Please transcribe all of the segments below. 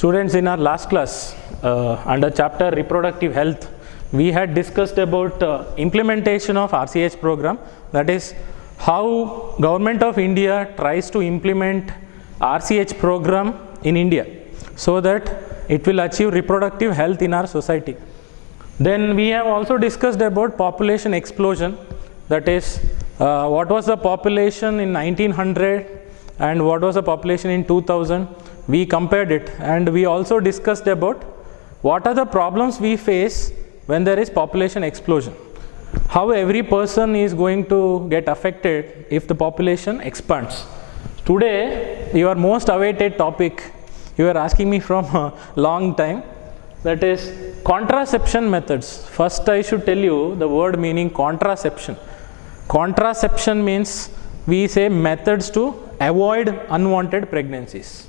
Students, in our last class, under chapter reproductive health, we had discussed about implementation of RCH program. That is how Government of India tries to implement RCH program in India so that it will achieve reproductive health in our society. Then we have also discussed about population explosion. That is what was the population in 1900 and what was the population in 2000. We compared it, and we also discussed about what are the problems we face when there is population explosion. How every person is going to get affected if the population expands. Today, your most awaited topic, you are asking me from a long time, that is contraception methods. First, I should tell you the word meaning contraception. Contraception means we say methods to avoid unwanted pregnancies.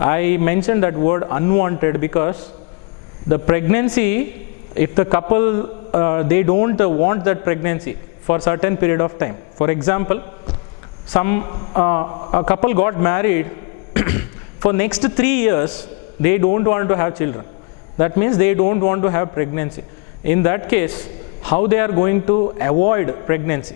I mentioned that word unwanted because the pregnancy, if the couple they don't want that pregnancy for certain period of time. For example, a couple got married for next 3 years they don't want to have children. That means they don't want to have pregnancy. In that case, how they are going to avoid pregnancy?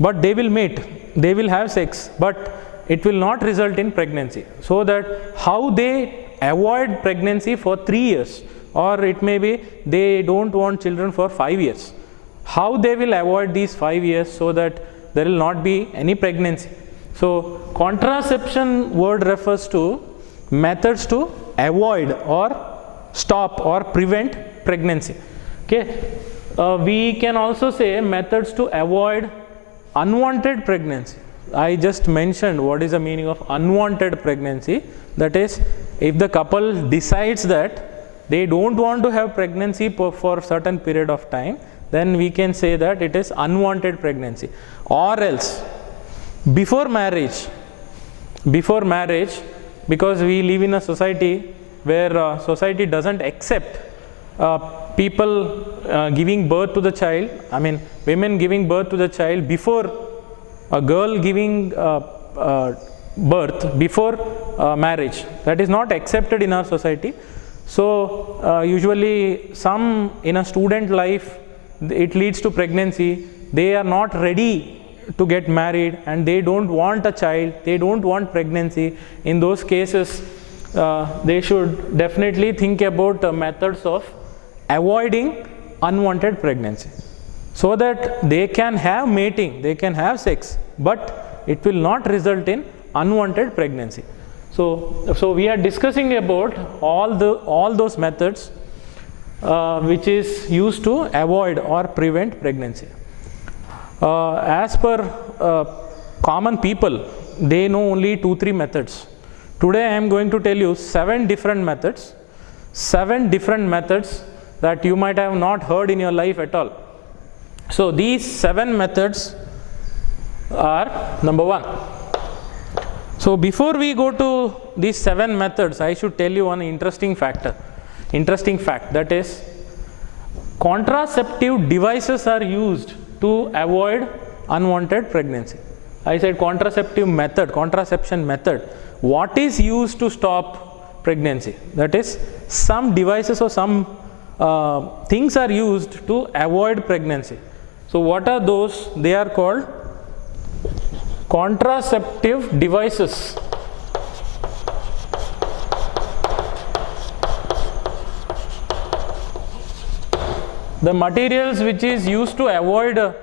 But they will mate, they will have sex, but it will not result in pregnancy. So that how they avoid pregnancy for 3 years, or it may be they don't want children for 5 years. How they will avoid these 5 years so that there will not be any pregnancy. So contraception word refers to methods to avoid or stop or prevent pregnancy. Okay. We can also say methods to avoid unwanted pregnancy. I just mentioned what is the meaning of unwanted pregnancy. That is, if the couple decides that they don't want to have pregnancy for certain period of time, then we can say that it is unwanted pregnancy. Or else, before marriage, because we live in a society where society doesn't accept people giving birth to the child, women giving birth to the child before a girl giving birth before marriage. That is not accepted in our society. So usually some in a student life, it leads to pregnancy. They are not ready to get married and they don't want a child, they don't want pregnancy. In those cases, they should definitely think about methods of avoiding unwanted pregnancy, so that they can have mating, they can have sex, but it will not result in unwanted pregnancy. So we are discussing about all those methods which is used to avoid or prevent pregnancy. As per common people, they know only 2-3 methods. Today I am going to tell you 7 different methods that you might have not heard in your life at all. So these 7 methods are number 1. So before we go to these 7 methods, I should tell you one interesting fact, that is contraceptive devices are used to avoid unwanted pregnancy. I said contraception method. What is used to stop pregnancy? That is, some devices or some things are used to avoid pregnancy. So what are those? They are called contraceptive devices. The materials which is used to avoid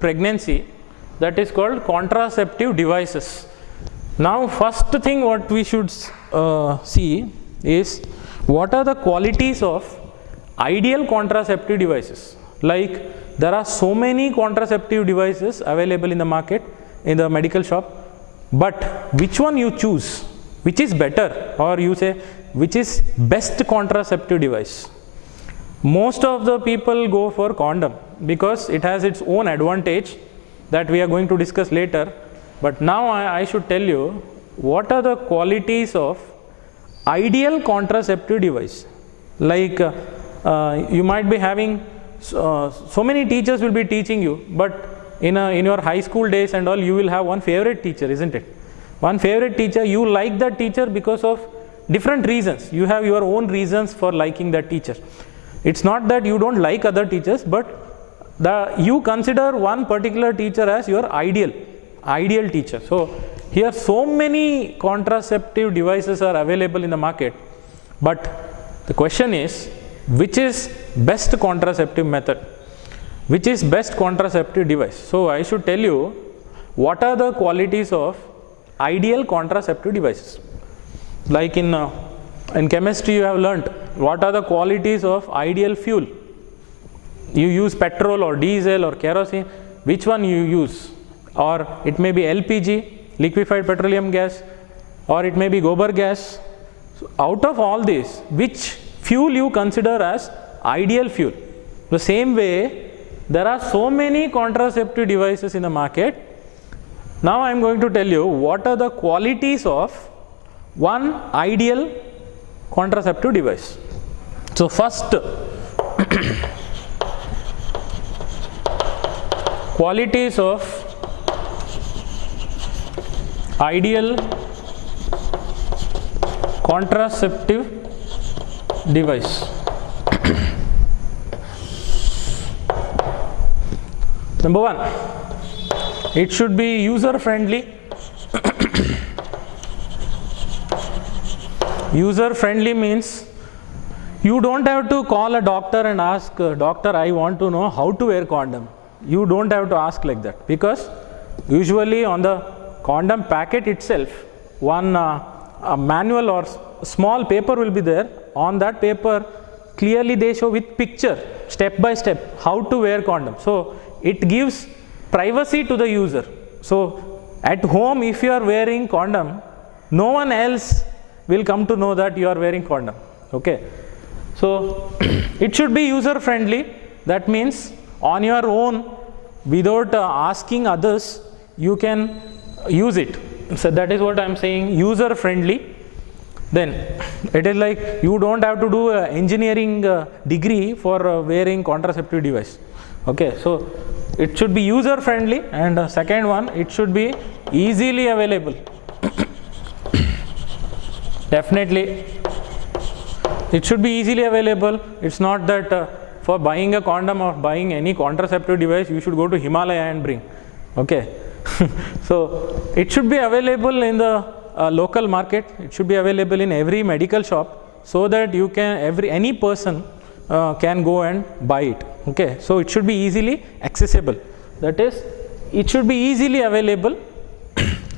pregnancy, that is called contraceptive devices. Now first thing what we should see is what are the qualities of ideal contraceptive devices. Like there are so many contraceptive devices available in the market, in the medical shop, but which one you choose, which is better, or you say which is best contraceptive device? Most of the people go for condom because it has its own advantage that we are going to discuss later. But now I should tell you what are the qualities of ideal contraceptive device. Like you might be having so many teachers will be teaching you, but in your high school days and all, you will have one favorite teacher, isn't it? One favorite teacher, you like that teacher because of different reasons. You have your own reasons for liking that teacher. It's not that you don't like other teachers, but you consider one particular teacher as your ideal teacher. So here so many contraceptive devices are available in the market, but the question is, which is best contraceptive method? Which is best contraceptive device? So I should tell you what are the qualities of ideal contraceptive devices. Like in chemistry you have learnt what are the qualities of ideal fuel. You use petrol or diesel or kerosene, which one you use? Or it may be LPG, liquefied petroleum gas, or it may be gobar gas. So out of all these, which fuel you consider as ideal fuel? The same way, there are so many contraceptive devices in the market. Now I am going to tell you what are the qualities of one ideal contraceptive device. So first, qualities of ideal contraceptive device. Number one, it should be user friendly. User friendly means you don't have to call a doctor and ask, doctor, I want to know how to wear condom. You don't have to ask like that, because usually on the condom packet itself, one a manual or small paper will be there. On that paper, clearly they show with picture, step by step, how to wear condom. So it gives privacy to the user. So at home, if you are wearing condom, no one else will come to know that you are wearing condom. Okay. So it should be user friendly. That means on your own, without asking others, you can use it. So that is what I am saying, user friendly. Then it is like you don't have to do an engineering degree for wearing contraceptive device. Okay, so it should be user friendly, and second one, it should be easily available. Definitely, it should be easily available. It's not that for buying a condom or buying any contraceptive device, you should go to Himalaya and bring. Okay, so it should be available in the local market. It should be available in every medical shop, so that you can any person can go and buy it. Okay, so it should be easily accessible. That is, it should be easily available.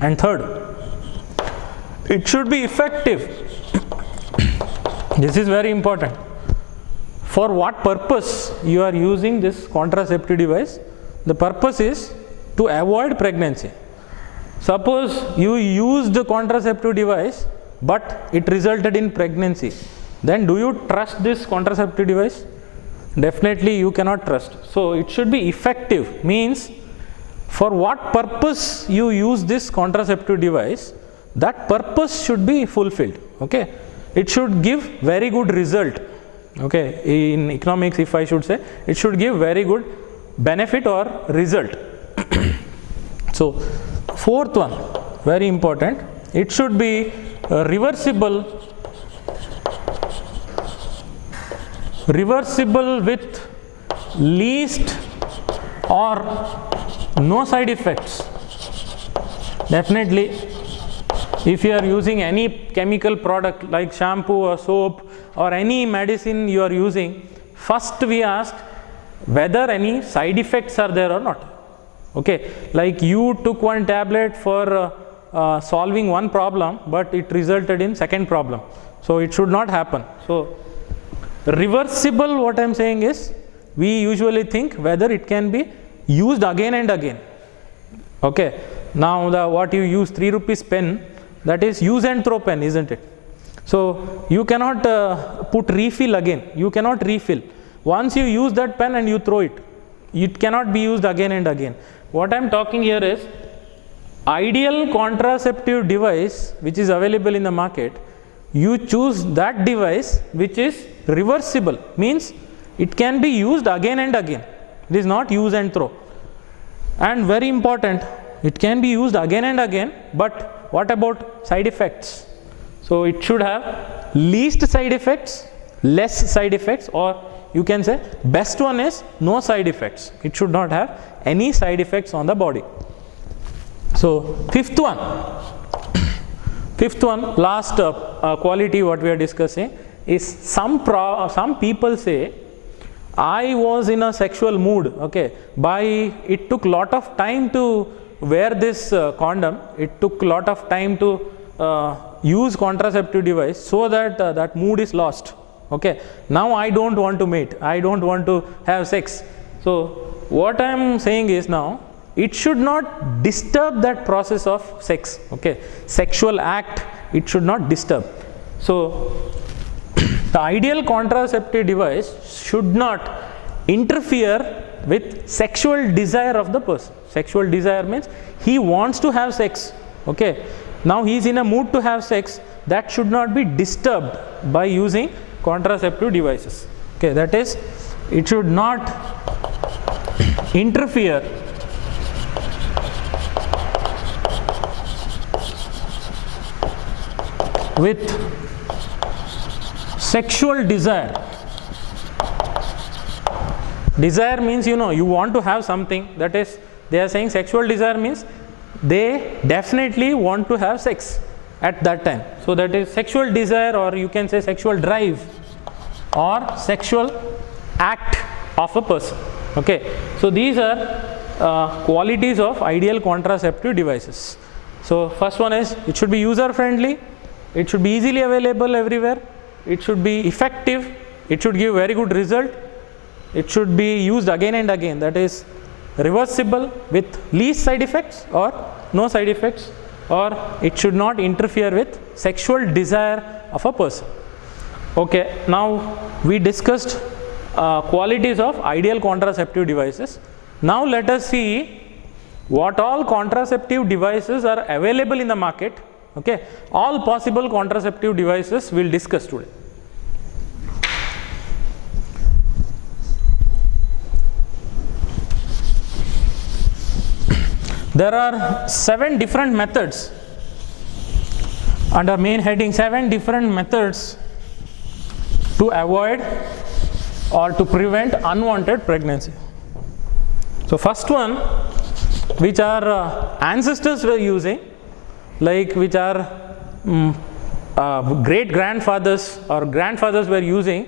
And third, it should be effective. This is very important. For what purpose you are using this contraceptive device? The purpose is to avoid pregnancy. Suppose you used the contraceptive device, but it resulted in pregnancy. Then do you trust this contraceptive device? Definitely you cannot trust. So it should be effective, means for what purpose you use this contraceptive device, that purpose should be fulfilled. Okay, it should give very good result. Okay, in economics, if I should say, it should give very good benefit or result. So fourth one, very important, it should be reversible with least or no side effects. Definitely, if you are using any chemical product like shampoo or soap or any medicine you are using, first we ask whether any side effects are there or not. Okay, like you took one tablet for solving one problem, but it resulted in second problem. So it should not happen. So reversible, what I am saying is, we usually think whether it can be used again and again. Okay, now what you use 3 rupees pen, that is use and throw pen, isn't it? So you cannot put refill again. You cannot refill. Once you use that pen and you throw it, it cannot be used again and again. What I am talking here is ideal contraceptive device which is available in the market. You choose that device which is reversible, means it can be used again and again. It is not use and throw. And very important, it can be used again and again, but what about side effects? So it should have least side effects, less side effects, or you can say best one is no side effects. It should not have any side effects on the body. So fifth one, last quality what we are discussing is some people say, I was in a sexual mood, okay, it took lot of time to wear this condom, it took lot of time to use contraceptive device, so that that mood is lost, okay. Now I don't want to mate, I don't want to have sex. So what I am saying is, now it should not disturb that process of sex, okay. Sexual act, it should not disturb. So the ideal contraceptive device should not interfere with sexual desire of the person. Sexual desire means he wants to have sex, okay. Now he is in a mood to have sex, that should not be disturbed by using contraceptive devices, okay. That is, it should not interfere with sexual desire. Desire means, you know, you want to have something, that is, they are saying sexual desire means they definitely want to have sex at that time. So that is sexual desire, or you can say sexual drive or sexual act of a person, okay. So these are qualities of ideal contraceptive devices. So first one is, it should be user friendly, it should be easily available everywhere, it should be effective, it should give very good result, it should be used again and again, that is reversible with least side effects or no side effects, or it should not interfere with sexual desire of a person. Okay, now we discussed qualities of ideal contraceptive devices. Now let us see what all contraceptive devices are available in the market, okay. All possible contraceptive devices we'll discuss today. There are 7 different methods under main heading, 7 different methods to avoid or to prevent unwanted pregnancy. So first one, which our ancestors were using, like which our great grandfathers or grandfathers were using,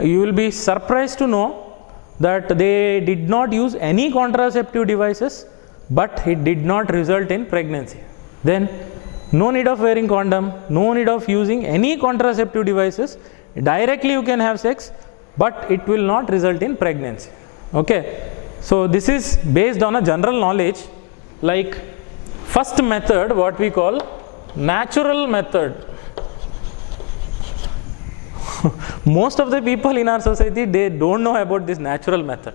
you will be surprised to know that they did not use any contraceptive devices, but it did not result in pregnancy. Then no need of wearing condom, no need of using any contraceptive devices, directly you can have sex, but it will not result in pregnancy, okay. So this is based on a general knowledge. Like first method, what we call natural method. Most of the people in our society, they don't know about this natural method,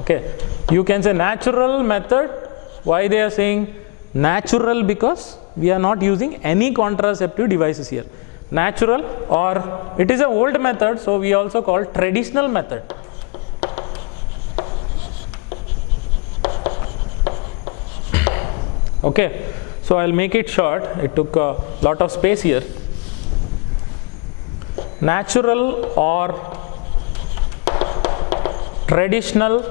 okay. You can say natural method. Why they are saying natural? Because we are not using any contraceptive devices here. Natural, or it is an old method, so we also call traditional method. Okay, so I'll make it short, it took a lot of space here. Natural or traditional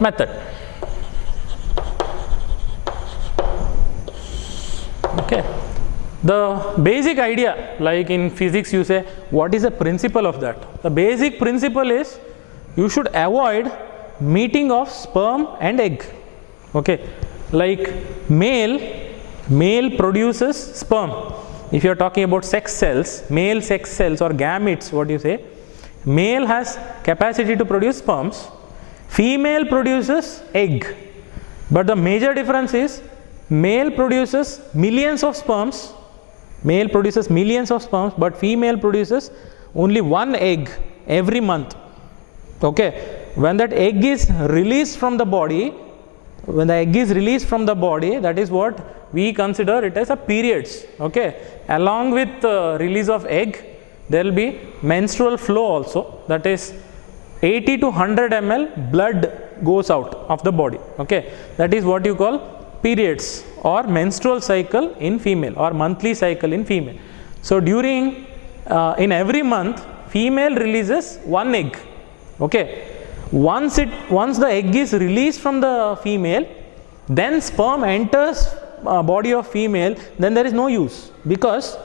method. Okay, the basic idea, like in physics you say, what is the principle of that? The basic principle is, you should avoid meeting of sperm and egg, okay. Like male produces sperm. If you are talking about sex cells, male sex cells or gametes, what you say, male has capacity to produce sperms, female produces egg. But the major difference is, male produces millions of sperms, but female produces only one egg every month, okay. When that egg is released from the body, that is what we consider it as a periods, okay. Along with the release of egg, there will be menstrual flow also, that is 80 to 100 ml blood goes out of the body, okay. That is what you call periods or menstrual cycle in female or monthly cycle in female. So during, in every month, female releases one egg. Okay. Once the egg is released from the female, then sperm enters body of female, then there is no use, because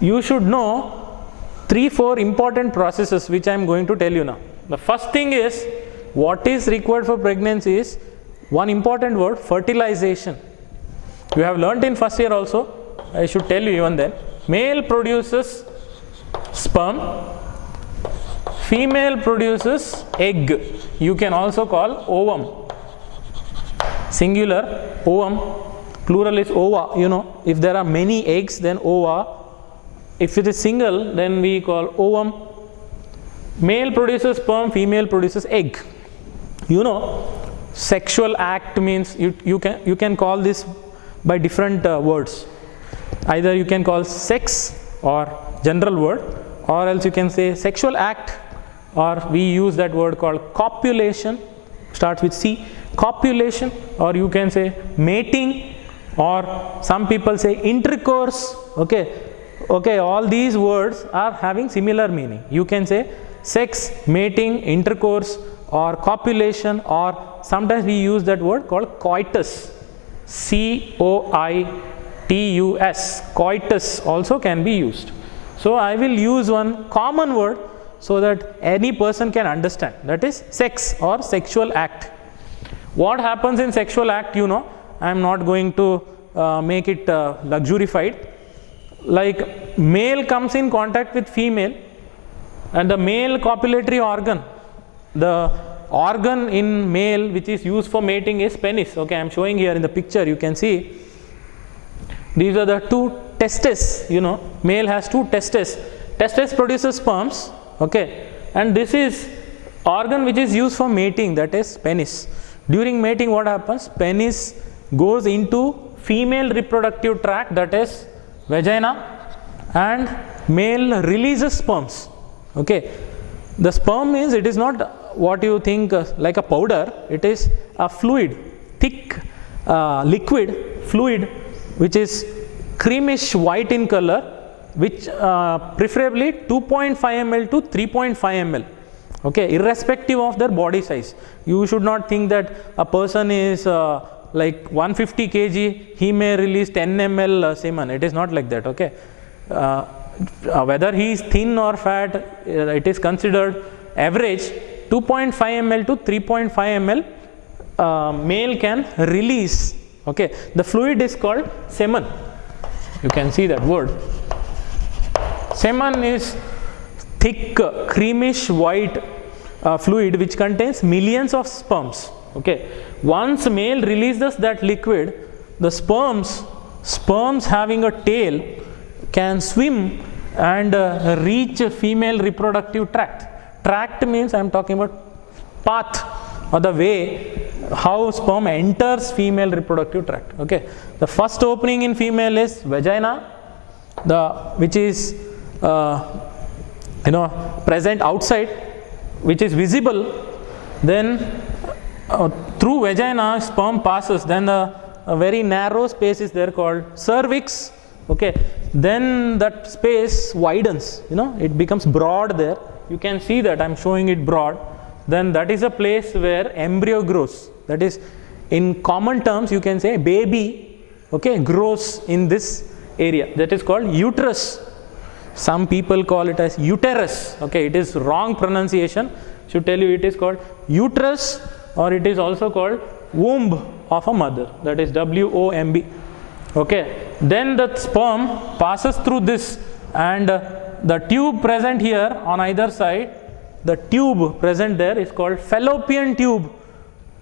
you should know 3-4 important processes which I am going to tell you now. The first thing is, what is required for pregnancy is one important word, fertilization. You have learnt in first year also, I should tell you even then. Male produces sperm, female produces egg. You can also call ovum. Singular, ovum, plural is ova. You know, if there are many eggs, then ova. If it is single, then we call ovum. Male produces sperm, female produces egg. You know, sexual act means you can call this by different words. Either you can call sex or general word, or else you can say sexual act, or we use that word called copulation, starts with C, copulation, or you can say mating, or some people say intercourse. Okay, all these words are having similar meaning. You can say sex, mating, intercourse, or copulation, or sometimes we use that word called coitus, C-O-I-T-U-S, coitus also can be used. So I will use one common word so that any person can understand, that is sex or sexual act. What happens in sexual act, you know, I am not going to make it luxurified. Like male comes in contact with female, and the male copulatory organ, the organ in male which is used for mating is penis. Okay, I am showing here in the picture, you can see these are the two testes. You know, male has two testes. Testes produces sperms. Okay, and this is organ which is used for mating, that is penis. During mating, what happens? Penis goes into female reproductive tract, that is vagina, and male releases sperms. Okay, the sperm means it is not what you think like a powder, it is a fluid, thick liquid fluid which is creamish white in color, which preferably 2.5 ml to 3.5 ml. Okay, irrespective of their body size. You should not think that a person is like 150 kg, he may release 10 ml semen. It is not like that. Okay, whether he is thin or fat, it is considered average 2.5 ml to 3.5 ml male can release. Okay, the fluid is called semen. You can see that word. Semen is thick, creamish white fluid which contains millions of sperms. Okay, once male releases that liquid, the sperms having a tail can swim and reach female reproductive tract. Tract means I am talking about path or the way how sperm enters female reproductive tract. Okay, the first opening in female is vagina, which is present outside, which is visible. Then through vagina sperm passes, then a very narrow space is there called cervix. Okay, then that space widens, it becomes broad there. You can see that I am showing it broad. Then that is a place where embryo grows. That is, in common terms you can say baby, okay, grows in this area. That is called uterus. Some people call it as uterus. Okay, it is wrong pronunciation. Should tell you it is called uterus, or it is also called womb of a mother. That is W-O-M-B. Okay, then the sperm passes through this, and the tube present here on either side, the tube present there is called fallopian tube.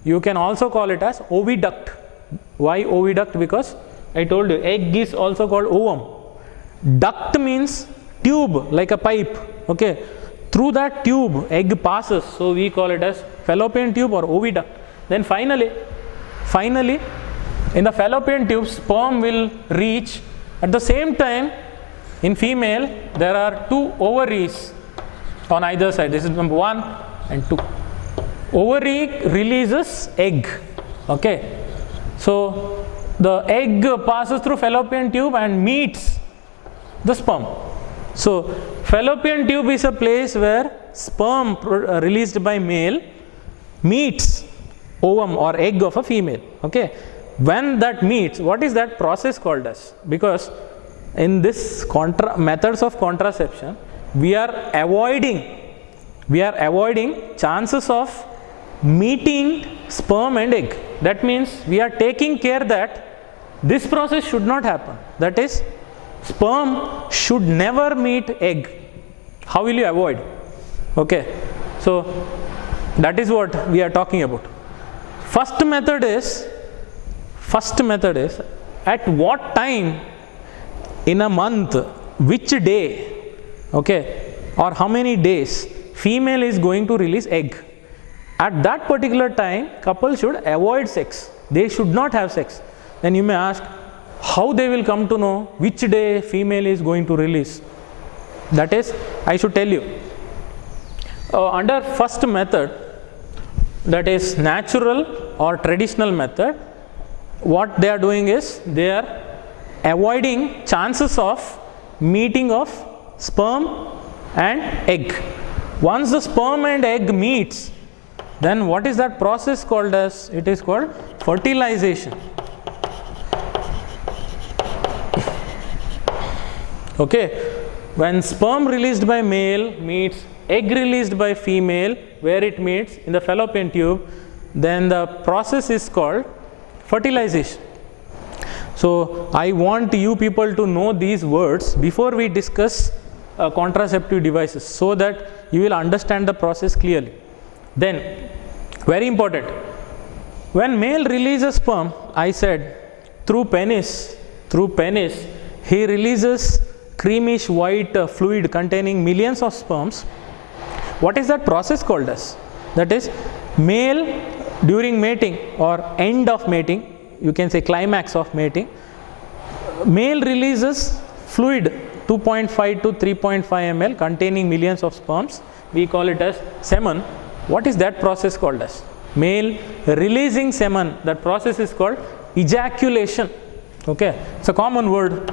You can also call it as oviduct. Why oviduct? Because I told you egg is also called ovum. Duct means tube, like a pipe. Okay, through that tube egg passes, so we call it as fallopian tube or oviduct. Then finally in the fallopian tube sperm will reach. At the same time, in female there are two ovaries on either side. This is number 1 and 2. Ovary releases egg. Okay, so the egg passes through fallopian tube and meets The sperm. So fallopian tube is a place where sperm released by male meets ovum or egg of a female. Okay, when that meets, what is that process called as? Because in this methods of contraception, we are avoiding chances of meeting sperm and egg. That means we are taking care that this process should not happen. That is, sperm should never meet egg. How will you avoid? Okay, so that is what we are talking about. First method is at what time in a month, which day, okay, or how many days female is going to release egg. At that particular time, couple should avoid sex. They should not have sex. Then you may ask, how they will come to know which day female is going to release? That is, I should tell you. Under first method, that is natural or traditional method, what they are doing is they are avoiding chances of meeting of sperm and egg. Once the sperm and egg meets, then what is that process called as? It is called fertilization. Okay, when sperm released by male meets egg released by female, where it meets in the fallopian tube, then the process is called fertilization. So I want you people to know these words before we discuss contraceptive devices, so that you will understand the process clearly. Then, very important, when male releases sperm, I said through penis, he releases creamish white fluid containing millions of sperms. What is that process called as? That is, male during mating or end of mating, you can say climax of mating, male releases fluid 2.5 to 3.5 ml containing millions of sperms. We call it as semen. What is that process called as? Male releasing semen, that process is called ejaculation. Okay, it's a common word.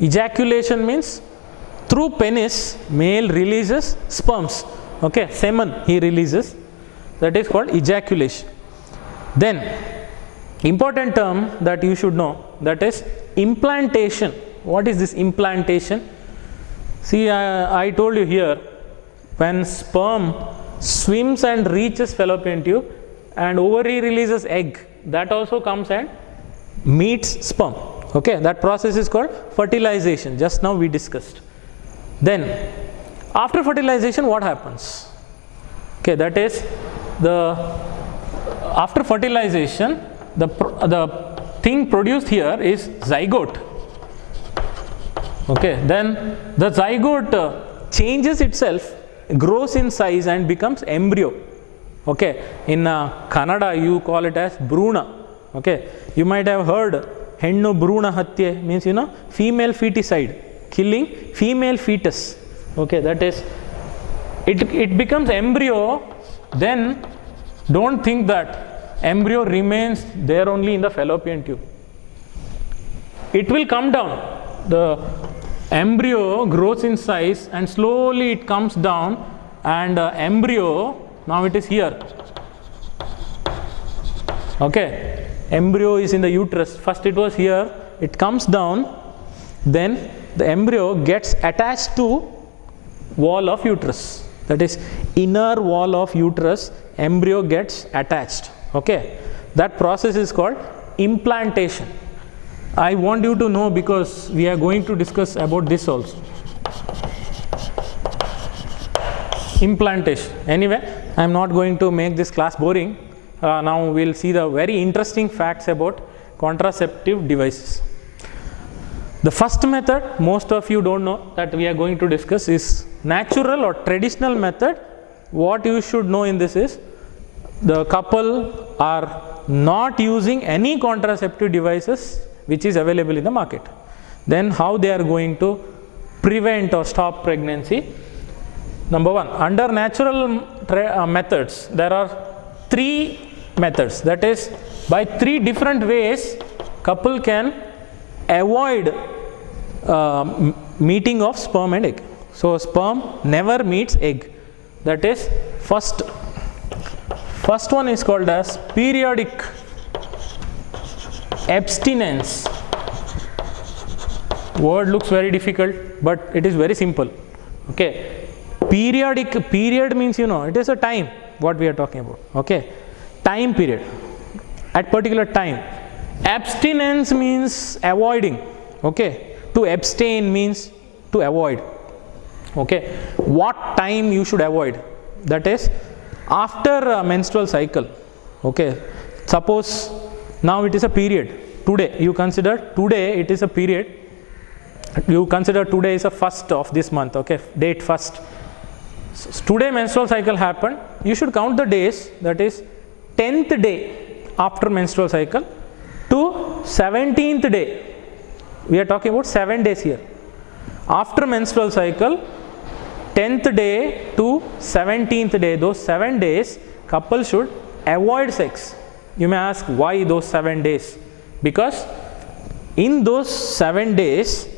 Ejaculation means through penis, male releases sperms. Okay, semen he releases. That is called ejaculation. Then, important term that you should know, that is implantation. What is this implantation? See, I told you here, when sperm swims and reaches fallopian tube and ovary releases egg, that also comes and meets sperm. Okay, that process is called fertilization. Just now we discussed. Then, after fertilization, what happens? Okay, that is after fertilization, the thing produced here is zygote. Okay, then the zygote changes itself, grows in size and becomes embryo. Okay, in Kannada you call it as Bruna. Okay, you might have heard Hennu Bruna Hatye, means female feticide, killing female fetus. Okay, that is, it becomes embryo. Then don't think that embryo remains there only in the fallopian tube. It will come down. The embryo grows in size and slowly it comes down, and embryo, now it is here. Okay, embryo is in the uterus. First it was here, it comes down, then the embryo gets attached to wall of uterus. That is, inner wall of uterus, embryo gets attached. Okay, that process is called implantation. I want you to know, because we are going to discuss about this also. Implantation. Anyway, I am not going to make this class boring. Now we will see the very interesting facts about contraceptive devices. The first method, most of you don't know, that we are going to discuss is natural or traditional method. What you should know in this is, the couple are not using any contraceptive devices which is available in the market. Then how they are going to prevent or stop pregnancy? Number one, under natural methods, there are three methods. That is by 3 different ways couple can avoid meeting of sperm and egg. So sperm never meets egg. That is first one is called as periodic abstinence. Word looks very difficult, but it is very simple. Okay, period means, you know, it is a time what we are talking about. Okay, time period, at particular time. Abstinence means avoiding. Okay, to abstain means to avoid. Okay, what time you should avoid? That is after a menstrual cycle. Okay, suppose now it is a period. Today you consider today it is a period. You consider today is a first of this month. Okay, date first. So today menstrual cycle happened. You should count the days. That is 10th day after menstrual cycle to 17th day. We are talking about 7 days here. After menstrual cycle, 10th day to 17th day, those 7 days, couple should avoid sex. You may ask why those 7 days? Because in those 7 days,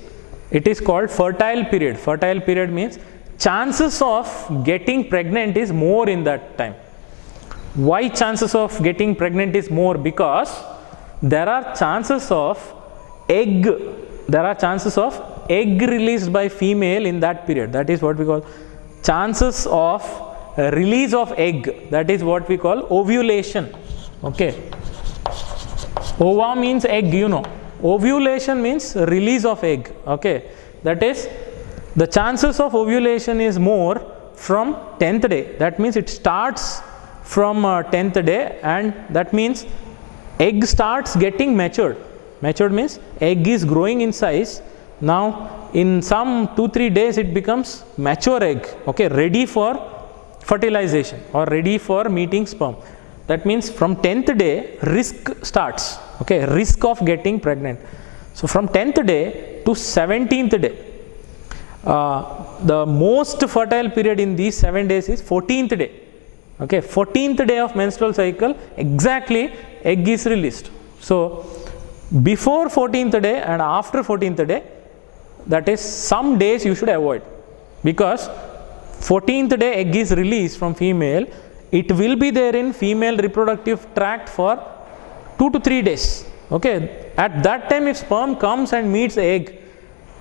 it is called fertile period. Fertile period means chances of getting pregnant is more in that time. Why chances of getting pregnant is more? Because there are chances of egg released by female in that period. That is what we call chances of release of egg. That is what we call ovulation. Okay, ova means egg, you know. Ovulation means release of egg. Okay, that is the chances of ovulation is more from 10th day. That means it starts from 10th day, and that means egg starts getting matured. Matured means egg is growing in size. Now in some 2-3 days it becomes mature egg. Okay, ready for fertilization or ready for meeting sperm. That means from 10th day risk starts. Okay, risk of getting pregnant. So from 10th day to 17th day, the most fertile period in these 7 days is 14th day. Okay, 14th day of menstrual cycle, exactly egg is released. So before 14th day and after 14th day, that is some days you should avoid, because 14th day egg is released from female. It will be there in female reproductive tract for 2 to 3 days. Okay, at that time if sperm comes and meets the egg,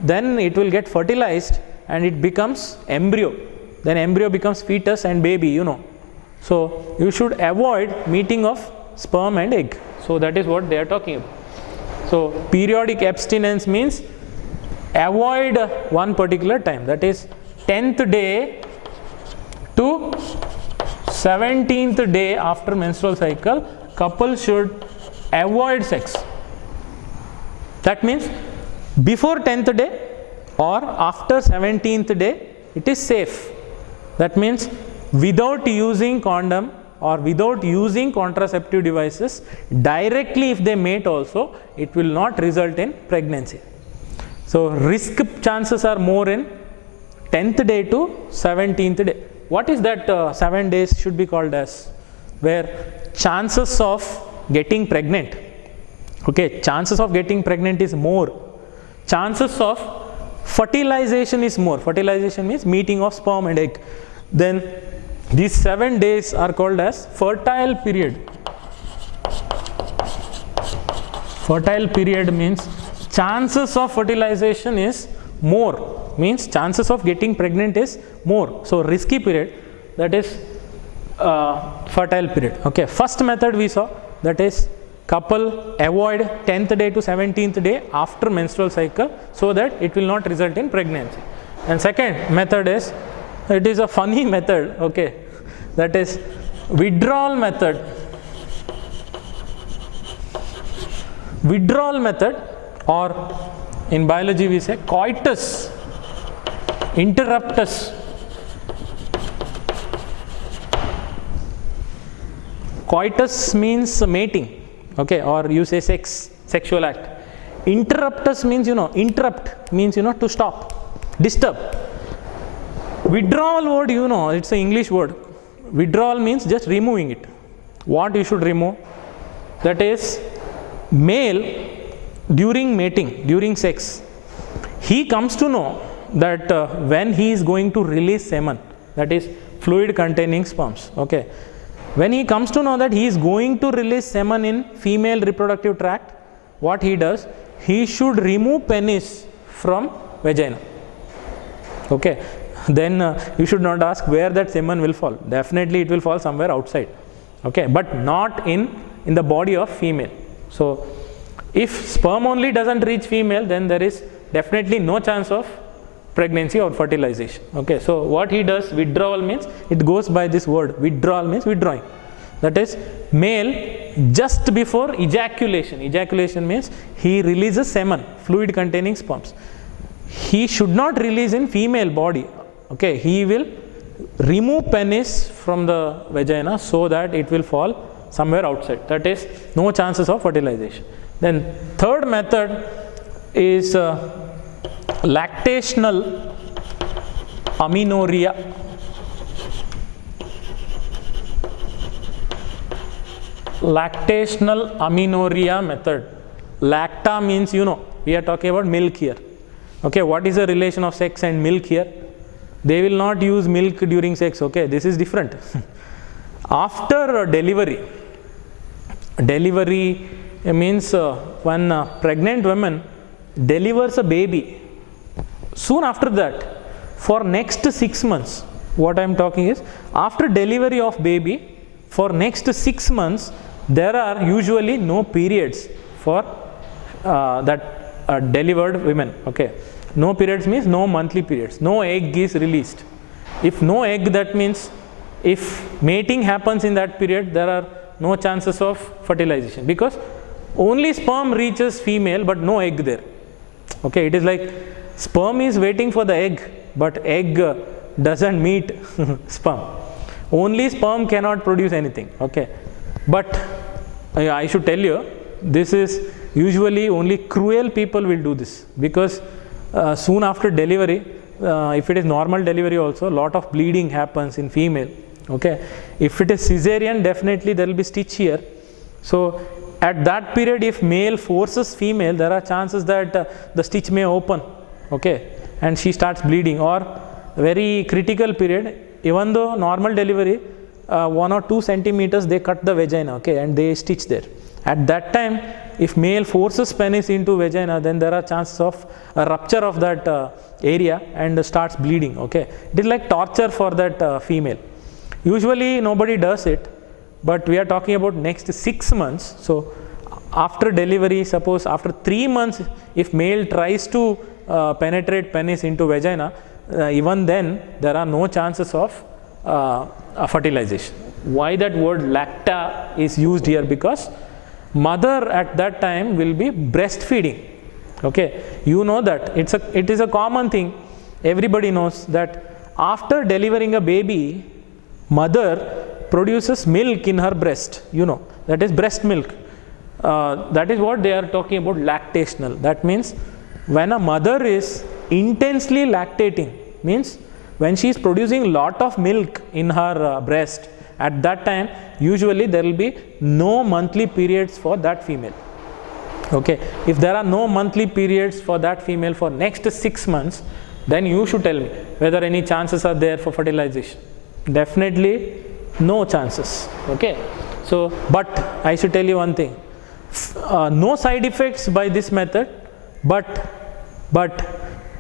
then it will get fertilized and it becomes embryo. Then embryo becomes fetus and baby, you know. So you should avoid meeting of sperm and egg. So that is what they are talking about. So periodic abstinence means avoid one particular time. That is 10th day to 17th day after menstrual cycle, couple should avoid sex. That means before 10th day or after 17th day, it is safe. That means without using condom or without using contraceptive devices, directly if they mate also, it will not result in pregnancy. So risk chances are more in 10th day to 17th day. What is that 7 days should be called as? Where chances of getting pregnant, okay, chances of getting pregnant is more. Chances of fertilization is more. Fertilization means meeting of sperm and egg. Then these 7 days are called as fertile period. Fertile period means chances of fertilization is more, means chances of getting pregnant is more. So risky period, that is fertile period. Okay, first method we saw, that is couple avoid 10th day to 17th day after menstrual cycle, so that it will not result in pregnancy. And second method is, it is a funny method, okay, that is withdrawal method. Withdrawal method, or in biology we say coitus interruptus. Coitus means mating, okay, or you say sex, sexual act. Interruptus means, you know, interrupt means, you know, to stop, disturb. Withdrawal word, you know, it's an English word. Withdrawal means just removing it. What you should remove? that is male during mating, during sex, he comes to know that when he is going to release semen, that is fluid containing sperms. Okay, when he comes to know that he is going to release semen in female reproductive tract, what he does, he should remove penis from vagina. Okay, then you should not ask where that semen will fall. Definitely it will fall somewhere outside. Okay, but not in the body of female. So if sperm only doesn't reach female, then there is definitely no chance of pregnancy or fertilization. Okay, so what he does, withdrawal means, it goes by this word, withdrawal means withdrawing. That is male just before ejaculation. Ejaculation means he releases semen, fluid containing sperms. He should not release in female body. Okay, he will remove penis from the vagina so that it will fall somewhere outside. That is no chances of fertilization. Then third method is lactational amenorrhea. Lactational amenorrhea method. Lacta means, you know, we are talking about milk here. Okay, what is the relation of sex and milk here? They will not use milk during sex. Okay, this is different. After delivery means when a pregnant woman delivers a baby, soon after that, for next 6 months, what I am talking is, after delivery of baby, for next 6 months, there are usually no periods for that delivered women. Okay, no periods means no monthly periods, no egg is released. If no egg, that means if mating happens in that period, there are no chances of fertilization, because only sperm reaches female but no egg there. Okay, it is like sperm is waiting for the egg, but egg doesn't meet sperm. Only sperm cannot produce anything. Okay, but I should tell you, this is usually only cruel people will do this, because soon after delivery, if it is normal delivery also, lot of bleeding happens in female. Okay, if it is cesarean, definitely there will be stitch here. So at that period, if male forces female, there are chances that the stitch may open. Okay, and she starts bleeding. Or very critical period, even though normal delivery, 1 or 2 centimeters they cut the vagina. Okay, and they stitch there. At that time, if male forces penis into vagina, then there are chances of a rupture of that area and starts bleeding. Okay, it is like torture for that female. Usually nobody does it, but we are talking about next 6 months. So after delivery, suppose after 3 months, if male tries to penetrate penis into vagina, even then there are no chances of fertilization. Why that word lacta is used here? Because mother at that time will be breastfeeding. Okay, you know that it is a common thing. Everybody knows that after delivering a baby, mother produces milk in her breast. You know, that is breast milk. That is what they are talking about, lactational. That means when a mother is intensely lactating, means when she is producing lot of milk in her breast, at that time usually there will be no monthly periods for that female. Okay, if there are no monthly periods for that female for next 6 months, then you should tell me whether any chances are there for fertilization. Definitely no chances. Okay, so but I should tell you one thing, no side effects by this method, but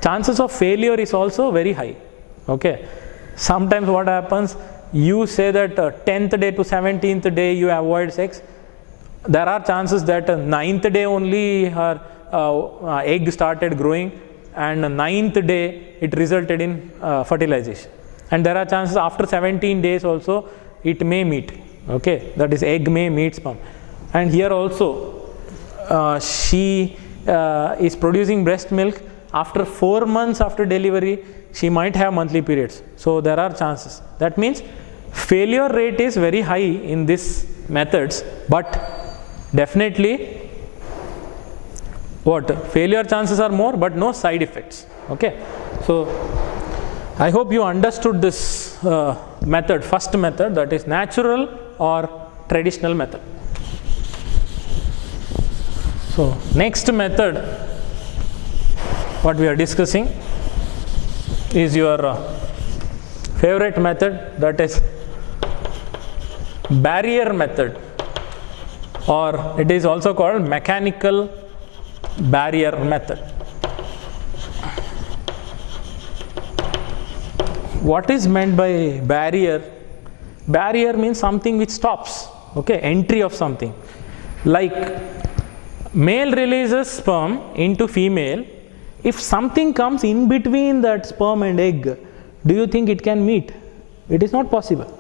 chances of failure is also very high. Okay, sometimes what happens, you say that 10th day to 17th day you avoid sex, there are chances that 9th day only her egg started growing, and 9th day it resulted in fertilization. And there are chances after 17 days also it may meet. Okay, that is egg may meet sperm. And here also she is producing breast milk. After 4 months after delivery, she might have monthly periods. So there are chances. That means failure rate is very high in these methods, but definitely what? Failure chances are more, but no side effects. Okay, so I hope you understood this method, first method, that is natural or traditional method. So next method what we are discussing is your favorite method, that is barrier method, or it is also called mechanical barrier method. What is meant by barrier? Barrier means something which stops, okay, entry of something. Like male releases sperm into female. If something comes in between that sperm and egg, do you think it can meet? It is not possible.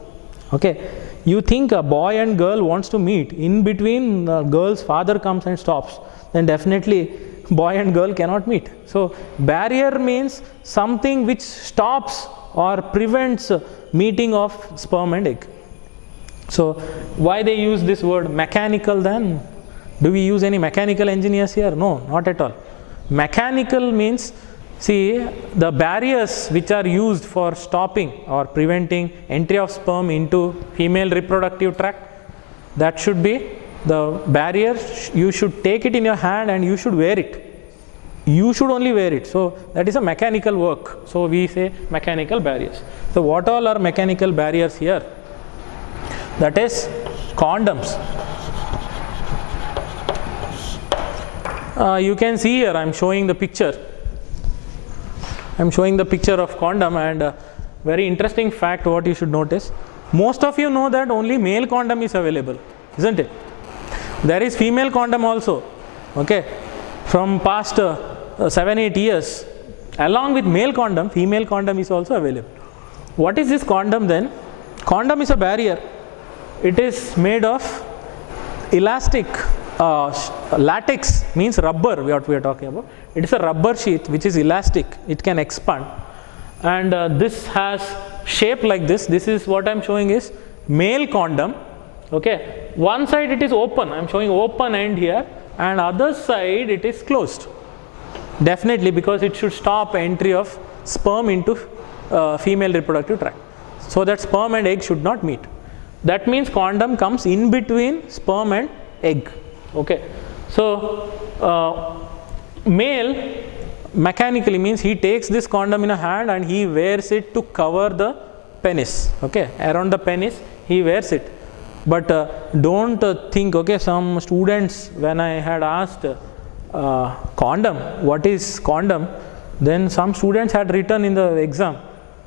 Okay, you think a boy and girl wants to meet, in between the girl's father comes and stops, then definitely boy and girl cannot meet. So barrier means something which stops or prevents meeting of sperm and egg. So why they use this word mechanical then? Do we use any mechanical engineers here? No, not at all. Mechanical means, see, the barriers which are used for stopping or preventing entry of sperm into female reproductive tract, that should be the barrier. You should take it in your hand and you should wear it. You should only wear it. So that is a mechanical work. So we say mechanical barriers. So what all are mechanical barriers here? That is condoms. You can see here I am showing the picture. I am showing the picture of condom, and very interesting fact what you should notice. Most of you know that only male condom is available, isn't it? There is female condom also, okay, from past 7-8 years. Along with male condom, female condom is also available. What is this condom then? Condom is a barrier. It is made of elastic, latex means rubber, what we are talking about. It is a rubber sheath which is elastic, it can expand, and this has shape like this. This is what I am showing is male condom, okay. One side it is open, I am showing open end here, and other side it is closed. Definitely, because it should stop entry of sperm into female reproductive tract, so that sperm and egg should not meet. That means condom comes in between sperm and egg, okay. So male mechanically means he takes this condom in a hand and he wears it to cover the penis, okay, around the penis he wears it. But don't think, okay, some students, when I had asked condom, what is condom, then some students had written in the exam,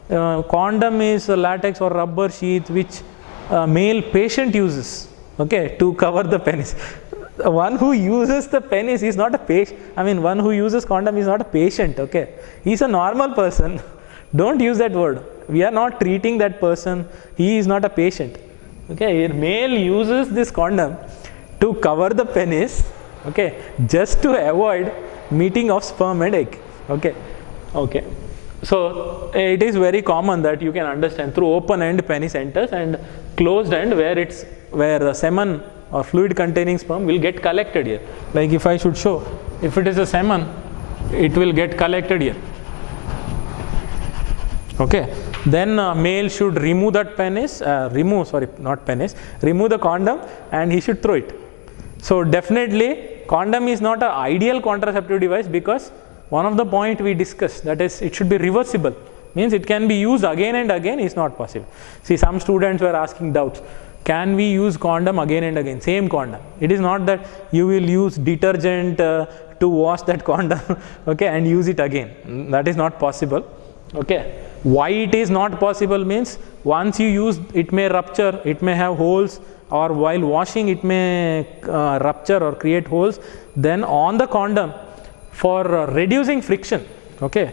condom is a latex or rubber sheath which male patient uses, okay, to cover the penis. One who uses the penis is not a patient. I mean, one who uses condom is not a patient, okay. He is a normal person. Don't use that word. We are not treating that person. He is not a patient, okay. Male uses this condom to cover the penis, okay, just to avoid meeting of sperm and egg, okay. Okay. So it is very common that you can understand through open end penis enters and closed end where the semen or fluid containing sperm will get collected here. Like if I should show, if it is a semen, it will get collected here, okay. Then male should remove that penis, remove the condom, and he should throw it. So definitely condom is not an ideal contraceptive device, because one of the point we discussed, that is it should be reversible, means it can be used again and again, is not possible. See, some students were asking doubts, can we use condom again and again, same condom? It is not that you will use detergent to wash that condom, okay, and use it again. That is not possible, okay. Why it is not possible means, once you use, it may rupture, it may have holes, or while washing it may rupture or create holes. Then on the condom, for reducing friction, okay,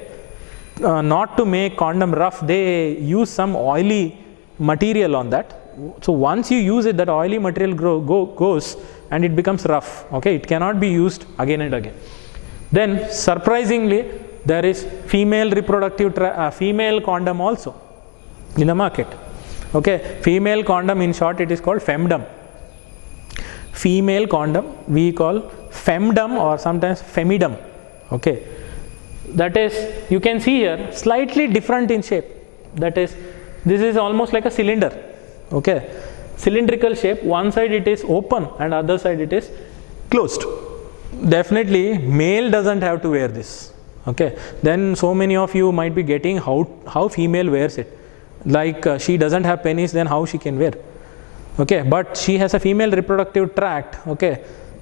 not to make condom rough, they use some oily material on that. So once you use it, that oily material goes and it becomes rough, okay, it cannot be used again and again. Then surprisingly, there is female reproductive female condom also in the market, okay. Female condom, in short it is called femdom. Female condom we call femdom or sometimes femidom, okay. That is, you can see here, slightly different in shape. That is, this is almost like a cylinder, okay, cylindrical shape. One side it is open and other side it is closed, definitely male doesn't have to wear this. Okay, then so many of you might be getting how female wears it, like she doesn't have penis, then how she can wear? Okay, but she has a female reproductive tract, okay,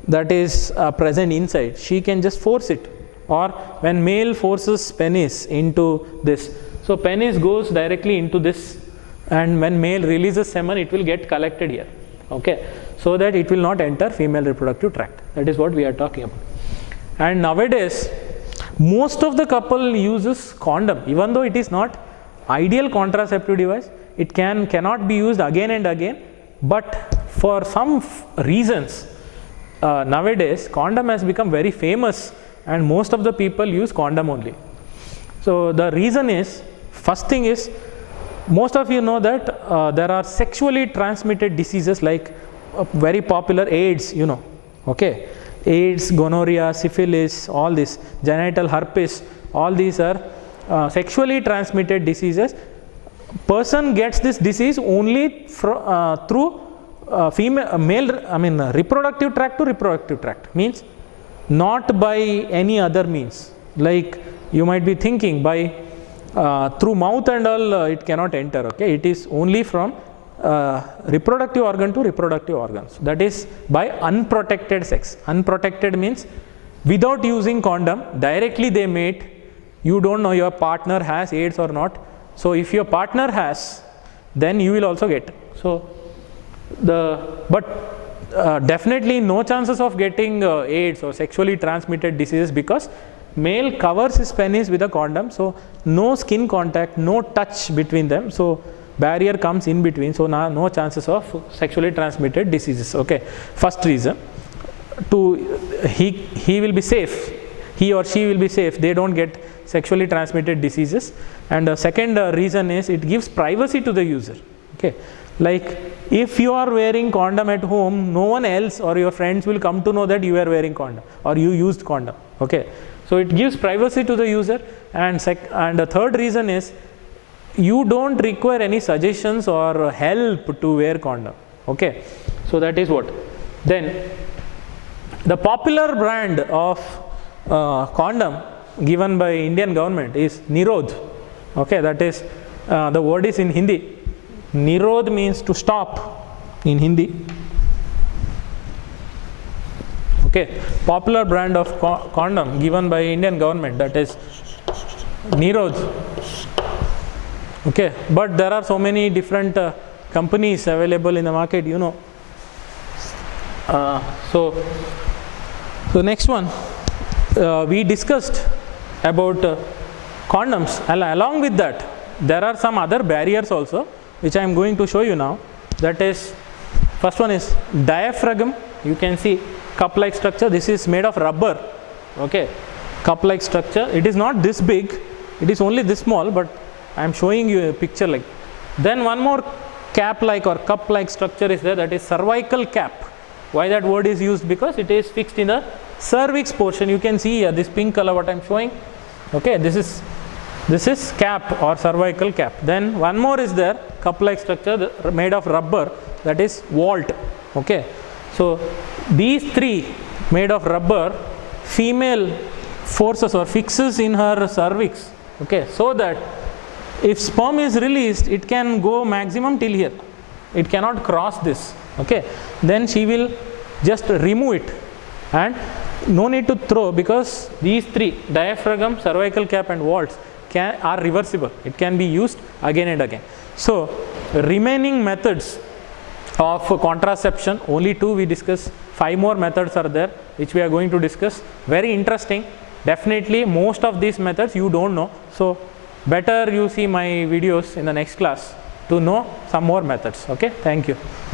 that is present inside. She can just force it, or when male forces penis into this, so penis goes directly into this, and when male releases semen, it will get collected here, okay, so that it will not enter female reproductive tract. That is what we are talking about. And nowadays most of the couple uses condom, even though it is not ideal contraceptive device. It cannot be used again and again, but for some reasons nowadays condom has become very famous, and most of the people use condom only. So the reason is, first thing is, most of you know that there are sexually transmitted diseases like very popular AIDS, you know, okay, AIDS, gonorrhea, syphilis, all this, genital herpes, all these are sexually transmitted diseases. Person gets this disease only through reproductive tract to reproductive tract, means not by any other means. Like you might be thinking by through mouth and all it cannot enter, okay, it is only from reproductive organ to reproductive organs, that is by unprotected sex. Unprotected means without using condom, directly they mate. You don't know your partner has AIDS or not, so if your partner has, then you will also get. So definitely no chances of getting AIDS or sexually transmitted diseases, because male covers his penis with a condom, so no skin contact, no touch between them, so barrier comes in between, so now no chances of sexually transmitted diseases. Okay, first reason, he will be safe, he or she will be safe, they don't get sexually transmitted diseases. And the second reason is, it gives privacy to the user. Okay, like if you are wearing condom at home, no one else or your friends will come to know that you are wearing condom or you used condom. Okay, so it gives privacy to the user. And the third reason is, you don't require any suggestions or help to wear condom. Okay, so that is what. Then the popular brand of condom given by Indian government is Nirodh. Okay, that is the word is in Hindi. Nirodh means to stop in Hindi. Okay, popular brand of condom given by Indian government, that is Nirodh. Okay, but there are so many different companies available in the market, you know. So next one, we discussed about condoms. Along with that, there are some other barriers also, which I am going to show you now. That is, first one is diaphragm. You can see cup-like structure. This is made of rubber. Okay, cup-like structure. It is not this big. It is only this small, but I am showing you a picture like. Then one more cap-like or cup-like structure is there, that is cervical cap. Why that word is used? Because it is fixed in the cervix portion. You can see here this pink color what I am showing. Okay, this is cap or cervical cap. Then one more is there, cup-like structure made of rubber, that is vault. Okay, so these three made of rubber, female forces or fixes in her cervix. Okay, so that if sperm is released, it can go maximum till here, it cannot cross this. Okay, then she will just remove it, and no need to throw, because these three, diaphragm, cervical cap and vaults, are reversible. It can be used again and again. So remaining methods of contraception, only 2 we discussed, 5 more methods are there which we are going to discuss. Very interesting. Definitely most of these methods you don't know, so better you see my videos in the next class to know some more methods. Okay, thank you.